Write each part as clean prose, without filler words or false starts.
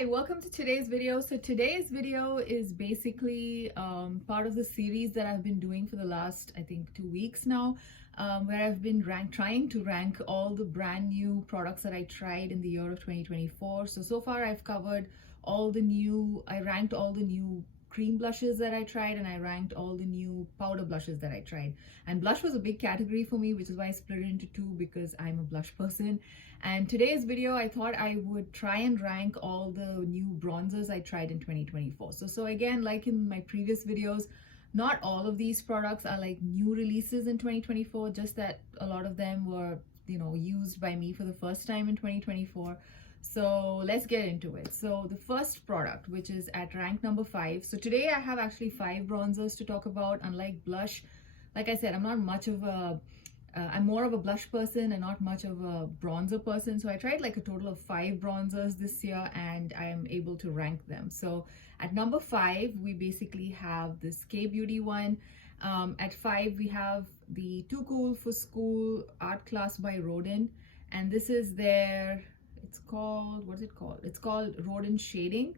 Hi, welcome to today's video. So today's video is basically part of the series that I've been doing for the last, I think, 2 weeks now, where I've been trying to rank all the brand new products that I tried in the year of 2024. So far I've covered I ranked all the new cream blushes that I tried, and I ranked all the new powder blushes that I tried. And blush was a big category for me, which is why I split it into two, because I'm a blush person. And today's video, I thought I would try and rank all the new bronzers I tried in 2024. So again, like in my previous videos, not all of these products are like new releases in 2024, just that a lot of them were, used by me for the first time in 2024. So let's get into it. So the first product, which is at rank number 5. So today I have actually 5 bronzers to talk about. Unlike blush, like I said, I'm more of a blush person and not much of a bronzer person. So I tried like a total of 5 bronzers this year, and I am able to rank them. So at number 5, we basically have this K-Beauty one. At 5, we have the Too Cool for School Art Class by Rodin. And this is their... It's called Rodin Shading,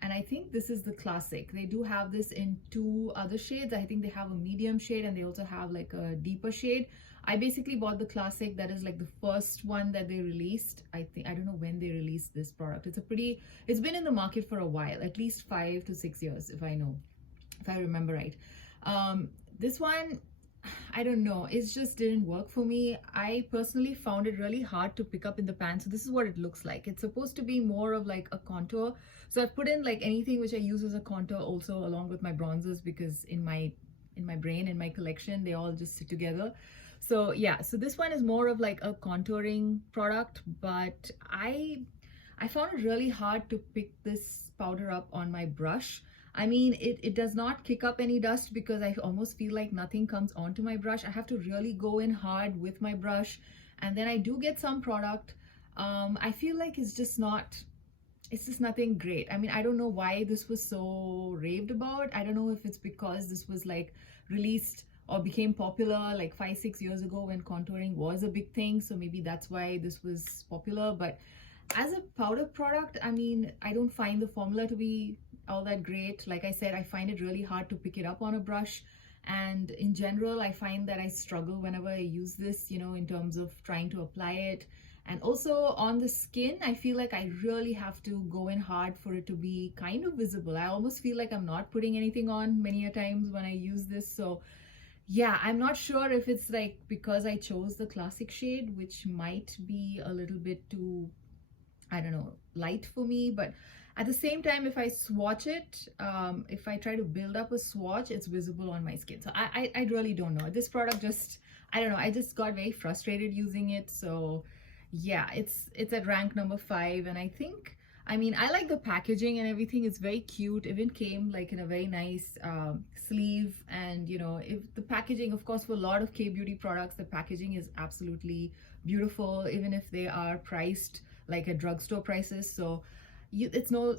and I think this is the classic. They do have this in 2 other shades. I think they have a medium shade and they also have like a deeper shade. I basically bought the classic, that is like the first one that they released. I don't know when they released this product. It's been in the market for a while, at least 5 to 6 years, if I remember right. This one, I don't know, it just didn't work for me. I personally found it really hard to pick up in the pan. So this is what it looks like. It's supposed to be more of like a contour. So I've put in like anything which I use as a contour also along with my bronzers, because in my brain, in my collection, they all just sit together. So yeah, so this one is more of like a contouring product, but I found it really hard to pick this powder up on my brush. I mean, it does not kick up any dust, because I almost feel like nothing comes onto my brush. I have to really go in hard with my brush, and then I do get some product. I feel like it's just nothing great. I mean, I don't know why this was so raved about. I don't know if it's because this was like released or became popular like 5-6 years ago when contouring was a big thing. So maybe that's why this was popular. But as a powder product, I mean, I don't find the formula to be all that great. Like I said, I find it really hard to pick it up on a brush, and in general I find that I struggle whenever I use this, in terms of trying to apply it. And also on the skin, I feel like I really have to go in hard for it to be kind of visible. I almost feel like I'm not putting anything on many a times when I use this. So yeah, I'm not sure if it's like because I chose the classic shade, which might be a little bit too, I don't know, light for me. But at the same time, if I swatch it, if I try to build up a swatch, it's visible on my skin. So I really don't know. This product just, I don't know, I just got very frustrated using it. So yeah, it's at rank number 5. And I mean, I like the packaging and everything. It's very cute. Even came like in a very nice sleeve. And if the packaging, of course, for a lot of K-Beauty products, the packaging is absolutely beautiful, even if they are priced like at drugstore prices. So it's no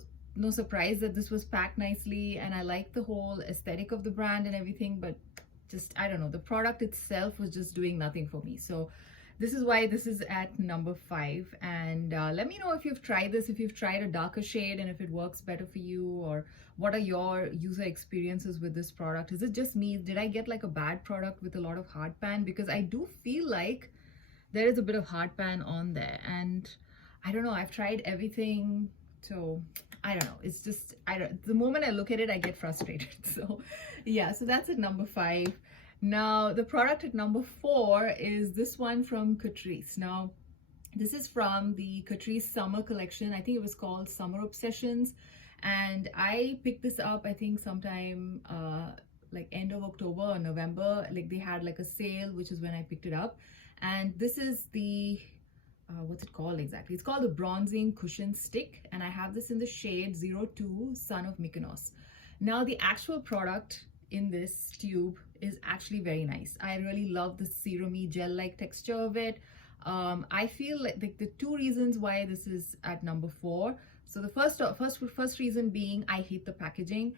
surprise that this was packed nicely, and I like the whole aesthetic of the brand and everything, but just, I don't know, the product itself was just doing nothing for me. So this is why this is at number 5. And let me know if you've tried this, if you've tried a darker shade, and if it works better for you, or what are your user experiences with this product. Is it just me? Did I get like a bad product with a lot of hard pan? Because I do feel like there is a bit of hard pan on there, and I don't know, I've tried everything. So I don't know, it's just, the moment I look at it, I get frustrated. So yeah, so that's at number 5. Now the product at number 4 is this one from Katrice. Now this is from the Katrice summer collection. I think it was called Summer Obsessions, and I picked this up, I think sometime like end of October or November. Like they had like a sale, which is when I picked it up. And this is the what's it called exactly? It's called the Bronzing Cushion Stick, and I have this in the shade 02 Son of Mykonos. Now the actual product in this tube is actually very nice. I really love the serum-y gel-like texture of it. I feel like the 2 reasons why this is at number 4. So the first reason being, I hate the packaging.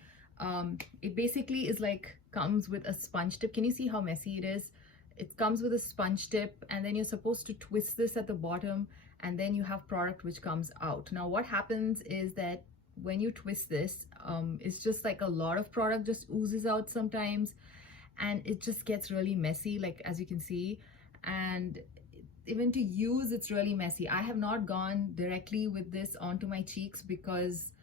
It basically is like comes with a sponge tip. Can you see how messy it is? It comes with a sponge tip, and then you're supposed to twist this at the bottom, and then you have product which comes out. Now what happens is that when you twist this, it's just like a lot of product just oozes out sometimes, and it just gets really messy, like as you can see. And even to use, it's really messy. I have not gone directly with this onto my cheeks because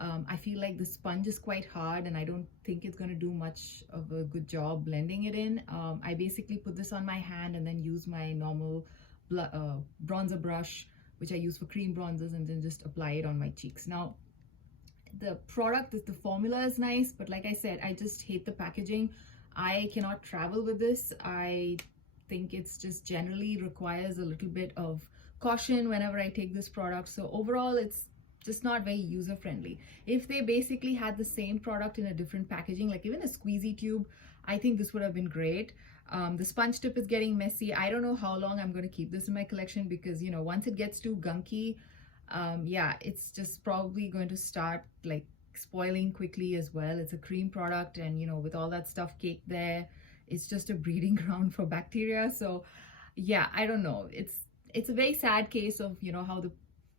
I feel like the sponge is quite hard and I don't think it's going to do much of a good job blending it in. I basically put this on my hand and then use my normal bronzer brush, which I use for cream bronzers, and then just apply it on my cheeks. Now the formula is nice, but like I said, I just hate the packaging. I cannot travel with this. I think it's just generally requires a little bit of caution whenever I take this product. So overall, it's just not very user friendly. If they basically had the same product in a different packaging, like even a squeezy tube, I think this would have been great. The sponge tip is getting messy. I don't know how long I'm going to keep this in my collection because, you know, once it gets too gunky, yeah, it's just probably going to start like spoiling quickly as well. It's a cream product, and you know, with all that stuff caked there, it's just a breeding ground for bacteria. So yeah, I don't know, it's a very sad case of, you know, how the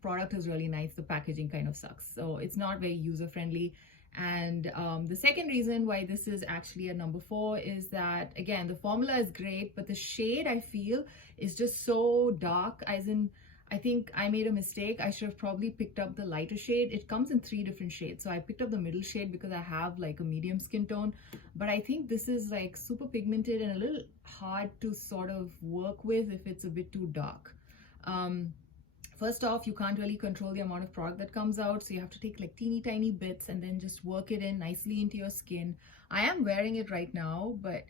product is really nice, the packaging kind of sucks. So it's not very user friendly. And the second reason why this is actually a number 4 is that, again, the formula is great, but the shade I feel is just so dark, as in I think I made a mistake. I should have probably picked up the lighter shade. It comes in 3 different shades. So I picked up the middle shade because I have like a medium skin tone. But I think this is like super pigmented and a little hard to sort of work with if it's a bit too dark. First off, you can't really control the amount of product that comes out. So you have to take like teeny tiny bits and then just work it in nicely into your skin. I am wearing it right now, but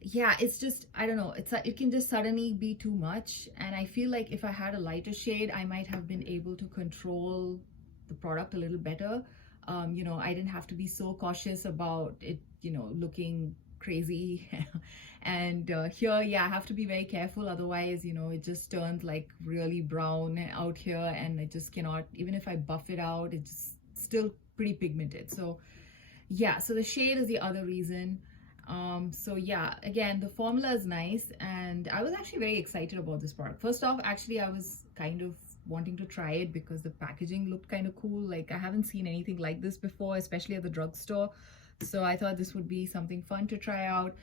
yeah, it's just, I don't know, it can just suddenly be too much. And I feel like if I had a lighter shade, I might have been able to control the product a little better. You know, I didn't have to be so cautious about it, you know, looking crazy. And here, yeah, I have to be very careful, otherwise, you know, it just turns like really brown out here, and I just cannot, even if I buff it out, it's just still pretty pigmented. So yeah, so the shade is the other reason. So yeah, again, the formula is nice, and I was actually very excited about this product. First off, actually, I was kind of wanting to try it because the packaging looked kind of cool. Like I haven't seen anything like this before, especially at the drugstore. So I thought this would be something fun to try out.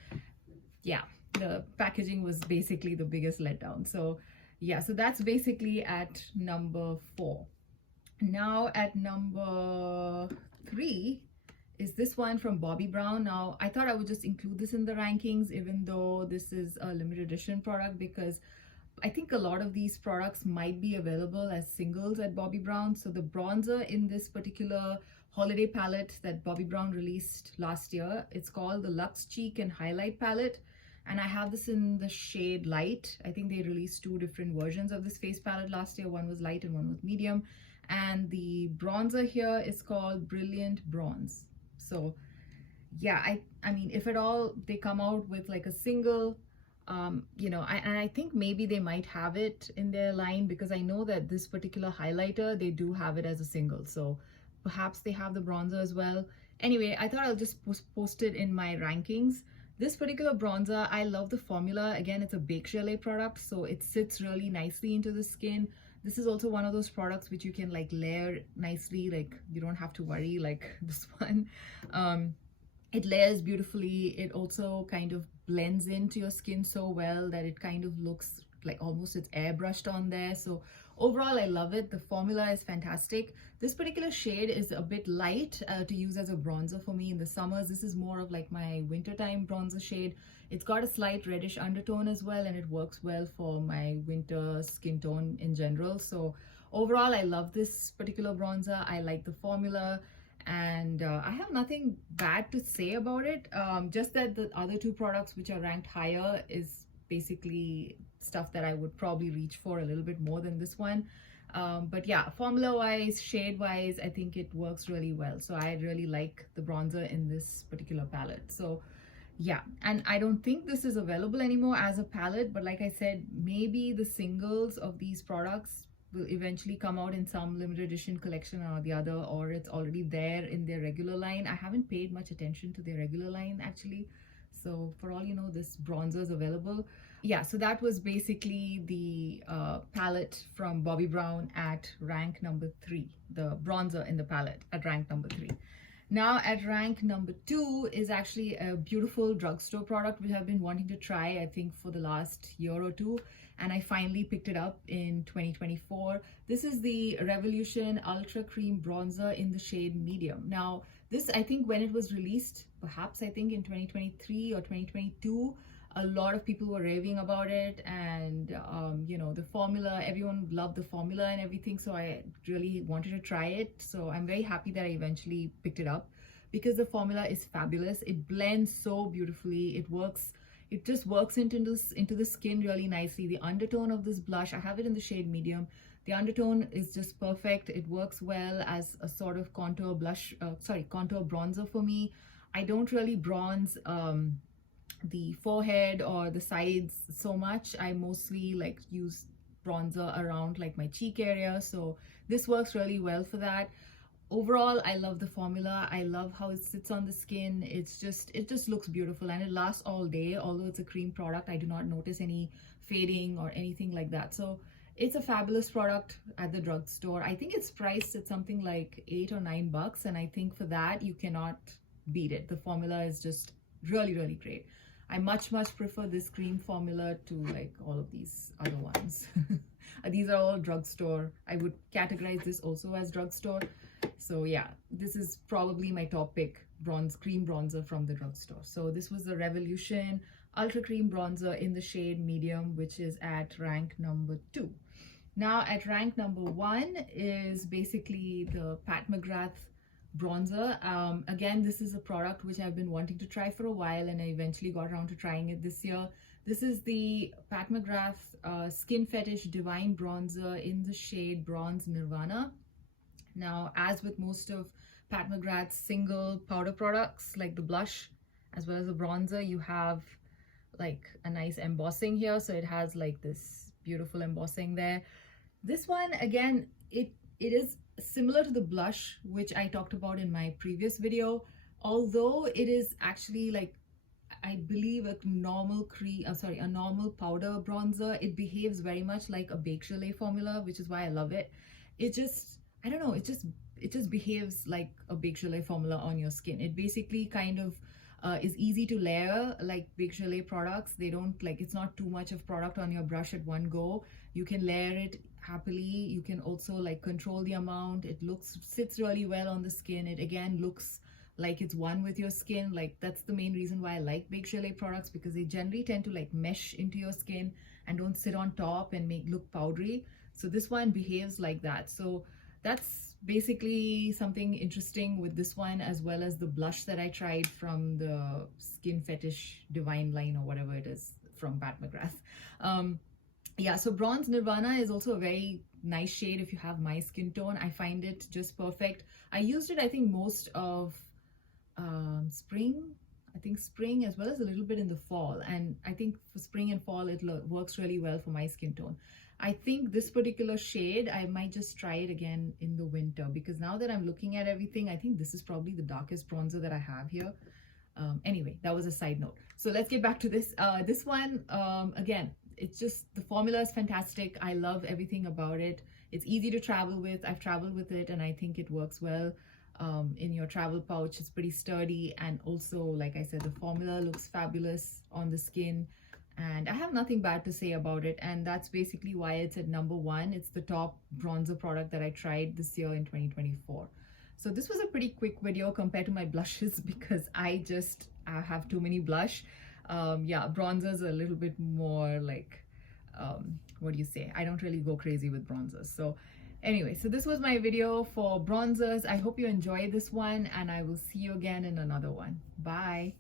Yeah, the packaging was basically the biggest letdown. So yeah, so that's basically at number 4. Now at number 3 is this one from Bobbi Brown. Now I thought I would just include this in the rankings, even though this is a limited edition product, because I think a lot of these products might be available as singles at Bobbi Brown. So the bronzer in this particular holiday palette that Bobbi Brown released last year, it's called the Luxe Cheek and Highlight Palette. And I have this in the shade light. I think they released 2 different versions of this face palette last year. One was light and one was medium. And the bronzer here is called Brilliant Bronze. So yeah, I mean, if at all they come out with like a single, you know, and I think maybe they might have it in their line, because I know that this particular highlighter, they do have it as a single. So perhaps they have the bronzer as well. Anyway, I thought I'll just post it in my rankings. This particular bronzer, I love the formula. Again, it's a Bake Gelée product, so it sits really nicely into the skin. This is also one of those products which you can like layer nicely, like you don't have to worry like this one. It layers beautifully. It also kind of blends into your skin so well that it kind of looks like almost it's airbrushed on there. So overall, I love it. The formula is fantastic. This particular shade is a bit light to use as a bronzer for me in the summers. This is more of like my wintertime bronzer shade. It's got a slight reddish undertone as well, and it works well for my winter skin tone in general. So overall, I love this particular bronzer. I like the formula, and I have nothing bad to say about it. Just that the other 2 products which are ranked higher is basically stuff that I would probably reach for a little bit more than this one. But yeah, formula wise, shade wise, I think it works really well. So I really like the bronzer in this particular palette. So yeah, and I don't think this is available anymore as a palette, but like I said, maybe the singles of these products will eventually come out in some limited edition collection or the other, or it's already there in their regular line. I haven't paid much attention to their regular line actually. So for all you know, this bronzer is available. yeah, so that was basically the palette from Bobbi Brown at rank number 3, the bronzer in the palette at rank number 3. Now at rank number 2 is actually a beautiful drugstore product which I've been wanting to try, I think, for the last year or two, and I finally picked it up in 2024. This is the Revolution Ultra Cream Bronzer in the shade medium. Now this, I think when it was released, perhaps I think in 2023 or 2022, a lot of people were raving about it, and you know, the formula, everyone loved the formula and everything, so I really wanted to try it. So I'm very happy that I eventually picked it up because the formula is fabulous. It blends so beautifully, it works, it just works into the skin really nicely. The undertone of this blush, I have it in the shade medium, the undertone is just perfect. It works well as a sort of contour blush, contour bronzer for me. I don't really bronze the forehead or the sides so much. I mostly like use bronzer around like my cheek area, so this works really well for that. Overall, I love the formula. I love how it sits on the skin. It just looks beautiful, and it lasts all day. Although it's a cream product, I do not notice any fading or anything like that. So it's a fabulous product at the drugstore. I think it's priced at something like $8 or $9, and I think for that you cannot beat it. The formula is just really, really great. I much prefer this cream formula to like all of these other ones. These are all drugstore. I would categorize this also as drugstore. So yeah, this is probably my top pick cream bronzer from the drugstore. So this was the Revolution Ultra Cream Bronzer in the shade medium, which is at rank number 2. Now at rank number 1 is basically the Pat McGrath bronzer. Again, this is a product which I've been wanting to try for a while, and I eventually got around to trying it this year. This is the Pat McGrath Skin Fetish Divine Bronzer in the shade Bronze Nirvana. Now, as with most of Pat McGrath's single powder products, like the blush as well as the bronzer, you have like a nice embossing here. So it has like this beautiful embossing there. This one, again, it is similar to the blush which I talked about in my previous video, although it is actually like, I believe, a normal powder bronzer. It behaves very much like a Bake Gelée formula, which is why I love it. It just, I don't know, it just behaves like a Bake Gelée formula on your skin. It basically kind of is easy to layer like Bake Gelée products. They don't like, it's not too much of product on your brush at one go. You can layer it happily. You can also like control the amount. It sits really well on the skin. It again looks like it's one with your skin. Like that's the main reason why I like Bake Gelée products, because they generally tend to like mesh into your skin and don't sit on top and look powdery. So this one behaves like that. So that's basically something interesting with this one, as well as the blush that I tried from the Skin Fetish Divine line or whatever it is from Pat McGrath. Yeah, so Bronze Nirvana is also a very nice shade if you have my skin tone. I find it just perfect. I used it, I think, most of spring as well as a little bit in the fall, and I think for spring and fall it works really well for my skin tone. I think this particular shade, I might just try it again in the winter, because now that I'm looking at everything, I think this is probably the darkest bronzer that I have here. Anyway, that was a side note. So let's get back to this. This one, again, it's just, the formula is fantastic. I love everything about it. It's easy to travel with. I've traveled with it and I think it works well in your travel pouch. It's pretty sturdy, and also, like I said, the formula looks fabulous on the skin. And I have nothing bad to say about it, and that's basically why it's at number 1. It's the top bronzer product that I tried this year in 2024. So this was a pretty quick video compared to my blushes, because I have too many blush. Yeah, bronzers are a little bit more like, what do you say? I don't really go crazy with bronzers. So anyway, so this was my video for bronzers. I hope you enjoyed this one, and I will see you again in another one. Bye.